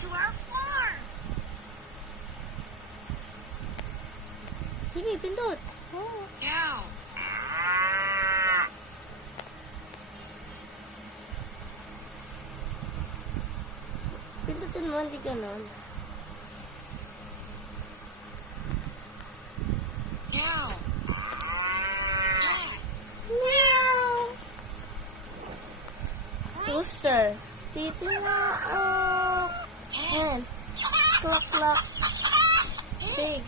to our farm. Sige, pindot. Cow. Pindutin mo, hindi ganon. Cow. Meow! Rooster. Titiwaok. Hen. Cluck, cluck. Pig.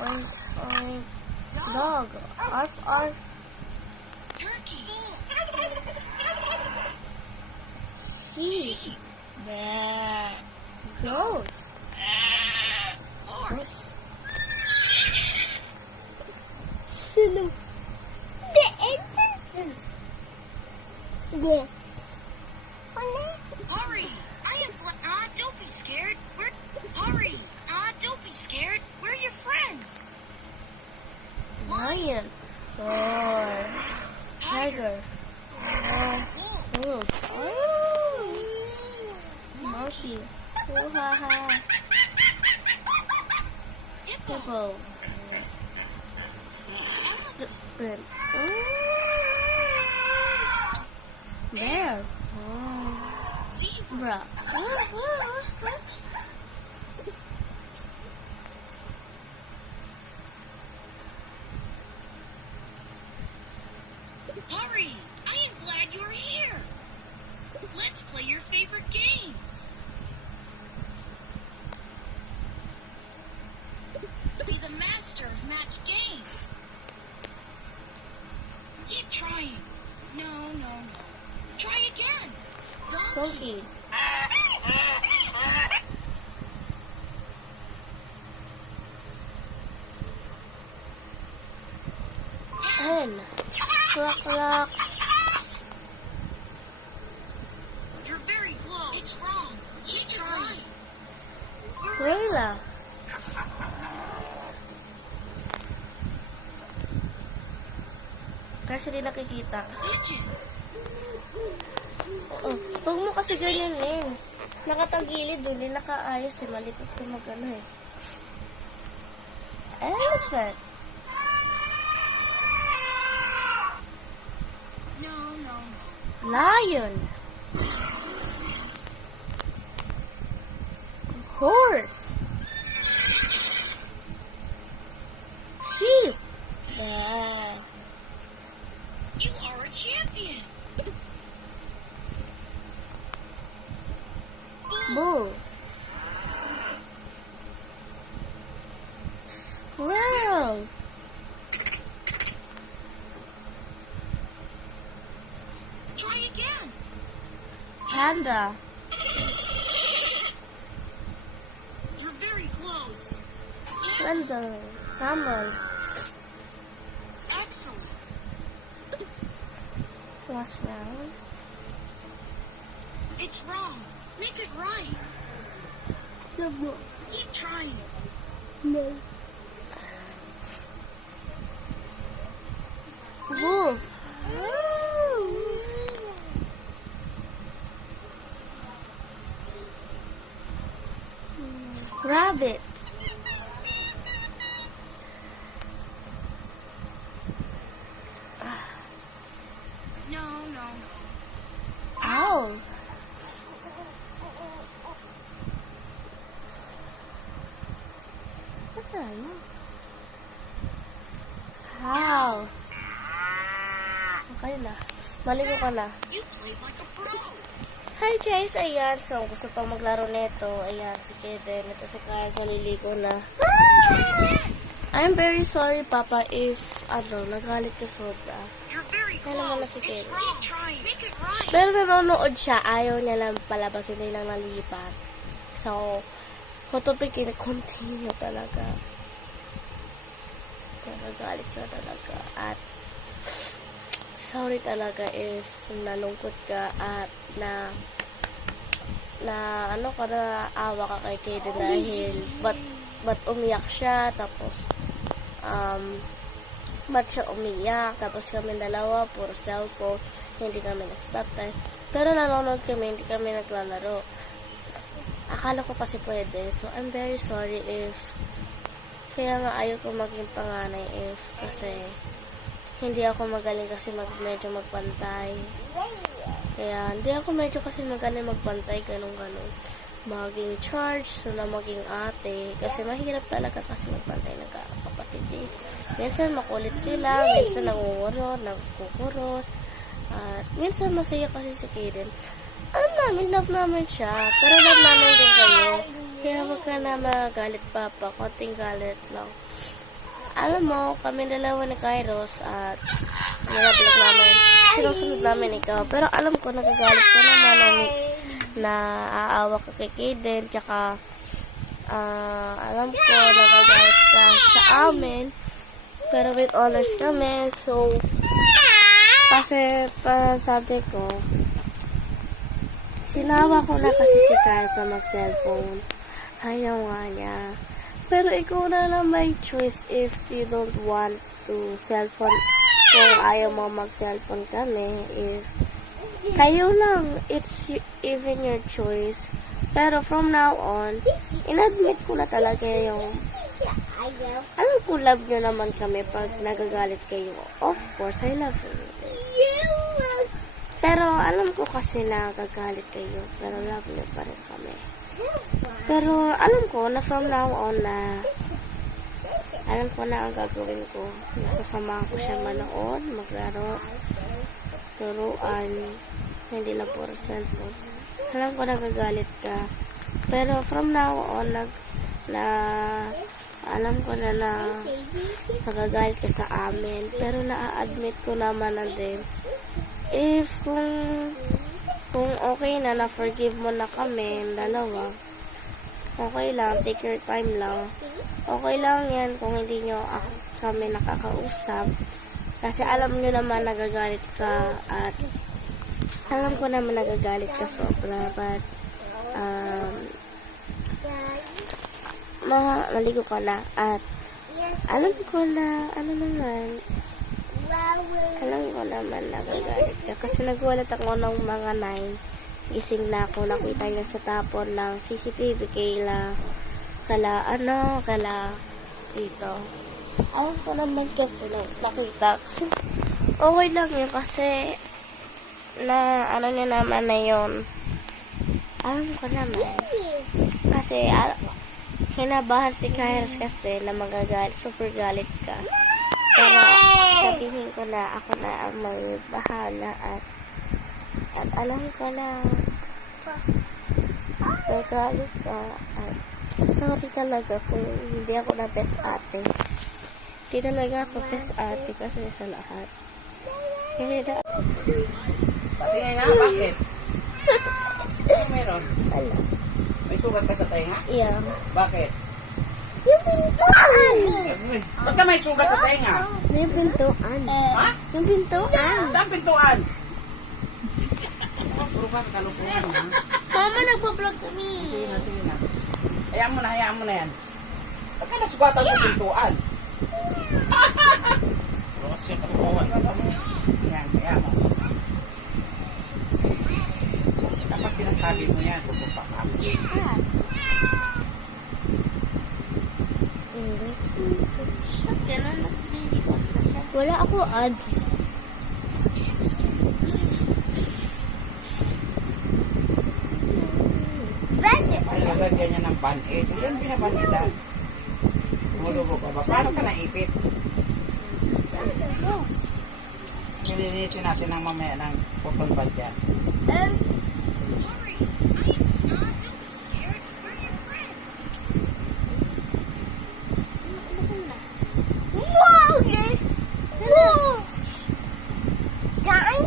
Oink, oink. Dog. Arf, arf. Turkey. Sheep. Yeah. Goat. Horse. Sino? The entrances. Yeah. Hurry! Don't be scared. Hurry! Don't be scared. We're your friends. Lion. Roar. Tiger. Wolf. Wolf. Oh. Monkey. Oh, ha, ha. Hippo. Hippo. Elephant. Bear. Zebra. Zebra. Hurry! I am glad you're here. Let's play your favorite games. Be the master of match games. Keep trying. No. Try again. Donkey. Hen. Cluck, cluck. You're very close. It's wrong. Keep trying. Layla. Kasi di nakikita. Pigeon. Oo. Huwag mo kasi ganyanin. Nakatagilid doon. Hindi nakaayos eh. Malikot ko mag-ano eh. Elephant. No. Lion. Horse. Sheep. Yeah. You are a champion. Bull. Squirrel. Try again. Panda. You're very close. Randall. Camel. Excellent. Last round. It's wrong. Make it right. No. Keep trying. No. Wolf. Rabbit. No. Owl. Ano? Cow. Okay na. Maligo ka na. You played like a pro. Hi guys, ayan. So, gusto pa maglaro nito. Ayan, si Kaden. Ito si Kaya, so liligo na. Try again. I'm very sorry, Papa, if, nagalit ka sobra. You're very Kaya naman na close. si It's Kaden. wrong. Keep trying. Make it right. Pero nanonood siya, ayaw niya lang palabas, hindi lang nalipat. So, kotopikin, continue talaga. Nagagalit ka talaga. At, sorry talaga if nalungkot ka at na awa ka kay Kaden dahil ba't umiyak siya, tapos ba't siya umiyak, tapos kami dalawa puro cellphone, hindi kami nag-stop time, pero nanonood kami, hindi kami naglalaro. Akala ko kasi pwede. So, I'm very sorry if kaya nga ayaw ko maging panganay if kasi hindi ako magaling kasi medyo magpantay. Kaya hindi ako medyo kasi magaling magpantay, ganun-ganun. Maging charge, so na maging ate. Kasi mahirap talaga kasi magpantay ng kapatid eh. Minsan makulit sila, minsan nangungurot, nagkukurot. At minsan masaya kasi si Kaden. Love namin siya. Pero love namin din kayo. Kaya wag ka na magalit, Papa. Konting galit lang. Alam mo, kami dalawa ni Kairos at nag-vlog namin. Sinusunod namin ikaw. Pero alam ko, nagagalit ka naman na aawa ka kay Kaden. Tsaka, alam ko, nagagalit ka sa amin. Pero with honors kami. So, kasi sabi ko, sinawa ko na kasi si Kairos na mag-cellphone. Ayaw nga niya. Pero ikaw na lang may choice if you don't want to cellphone. Kung ayaw mo mag-cellphone kami, if kayo lang, it's even your choice. Pero from now on, inadmit ko na talaga yung alam ko love nyo naman kami pag nagagalit kayo. Of course, I love you. Pero alam ko kasi nagagalit kayo. Pero love nyo pa rin kami. Pero alam ko na from now on na alam ko na ang gagawin ko. Nasasamahan ko siya manood, maglaro, turuan, hindi lang puro cellphone. Alam ko nagagalit ka. Pero from now on, alam ko na nagagalit ka sa amin. Pero na-admit ko naman na din. If kung okay na forgive mo na kami, dalawa, okay lang, take your time lang. Okay lang yan kung hindi nyo kami nakakausap. Kasi alam nyo naman nagagalit ka at alam ko naman nagagalit ka sobra. But, maligo ka na at alam ko na, alam ko naman nagagalit ka. Kasi nagwalat ako ng mga 9. Gising na ako, nakita niya sa tapon ng CCTV kala dito. Alam ko naman kasi nakita. Kasi okay lang yun kasi na ano niya naman na yun. Alam ko naman. Kasi hinabahan si Kairos kasi na magagalit, super galit ka. Pero sabihin ko na ako na ang may bahala at alam ko na nagalit ka at sorry talaga kung hindi ako na best ate. Hindi talaga ako best ate kasi sa lahat. Kaya na Patingin nga, bakit? Ano meron? wala. May sugat ka sa tenga? Yeah. Bakit? Yung pintuan! Ba't ka may sugat sa tenga? Yung pintuan. Ha? Yung pintuan. Saan pintuan? Puro ka kalupuhan, ha? Mama, nagpa-vlog kami. Sige na. Hayaan mo na yan. Ba't ka nasugatan sa pintuan? Yan, hayaan mo. Dapat sinasabi mo yan, pupupak ka. Wala ako ads. Ay, lalagyan niya ng pan-aid. Yan binabanitan. Mulubo ka ba? Paano ka naipit? Nilinisin natin ng mamaya ng putol bad yan. Hurry! I am not scared. We're your friends. Wow! Wow! Daan?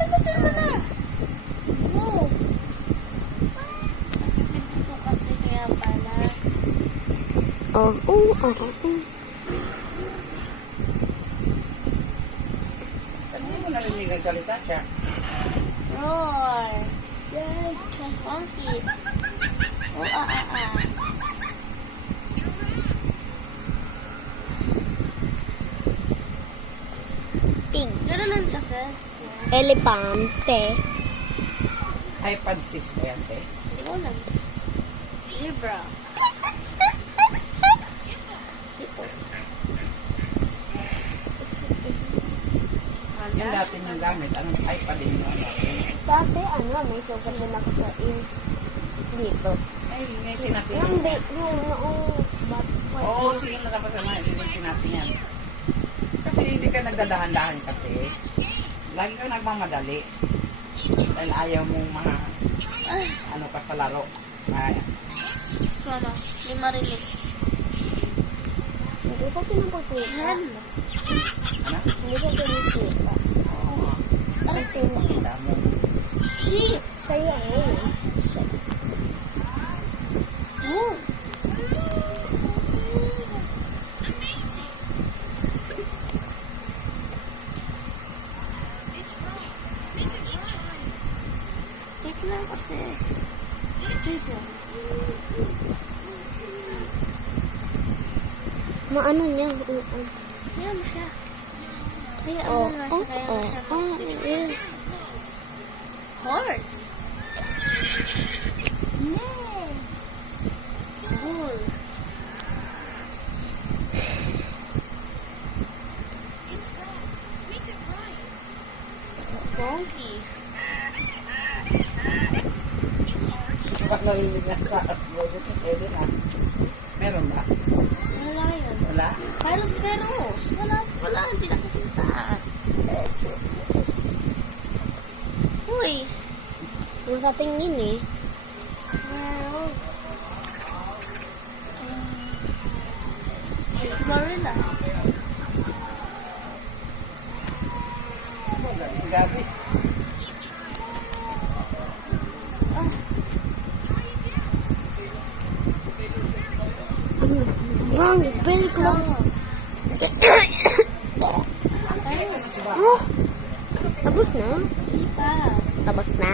Tagutin mo na. Wow. Ito kasi kaya pala. Hindi mo narinig ang salita siya. Roar. Yan. Monkey. Pig. Ganun kasi. Elepante. iPad 6 ba yan, te? ulam. Zebra. Hippo. Yung dati niyang gamit, anong iPad din yung dati? Dati, may sugat din ako sa dito. Ay, may sinabi. Yung noong Oo, sige na dapat sa mga ililisin natin yan. Kasi hindi ka nagdadahan-dahan kasi. Lagi ka nagmamadali. Dahil ayaw mong ano ka sa laro. Ay, Mama, hindi marinig. Hindi ko pinapagkita. ano? Hindi ko pinapagkita. Oo. Kasi, Kita mo. sheep! Sa'yo, sheep. Oh! Wait lang kasi. Wait lang. Maano niya? Kaya mo siya. Kaya mo nga siya. Kaya mo siya. Horse. Yay! Bull. Donkey. Bakit narinig na sa logo sa tele na? Meron ba? Wala yun. Wala? Pyrospheros. Wala. Hindi nakikita. Uy. Nakatingin eh. Wow. Gorilla. Gabi. Wow, very close. Oh, tapos na? Hindi pa. Tapos na?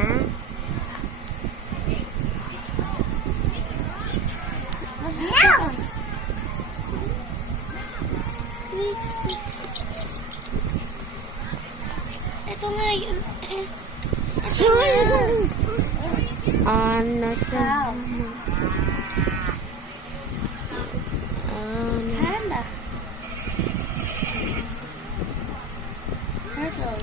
Ito nga yun. Ito nga yun. Ano siya? Panda. Turtle.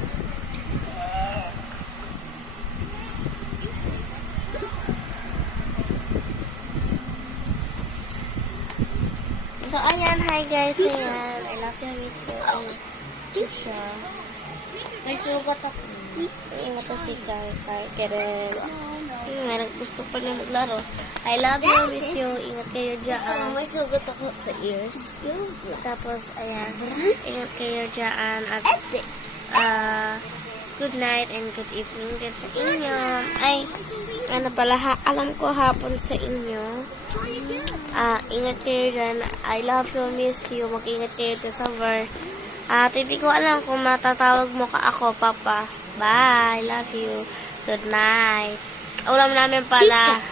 So, ayan. Hi, guys. Ayan. I love you, miss ko. Siya. May sugat ako. Ingat ko si Karen. Nga, gusto pa niya maglaro. I love you, miss you. Ingat kayo dyan. May sugat ako sa ears. Tapos, ayan. Ingat kayo dyan. At, good night and good evening din sa inyo. Ay, ano pala, alam ko hapon sa inyo. Ingat kayo dyan. I love you, miss you. Mag-ingat kayo dyan sa work. At hindi ko alam kung matatawag mo ka ako, Papa. Bye. Love you. Good night. Ulam namin pala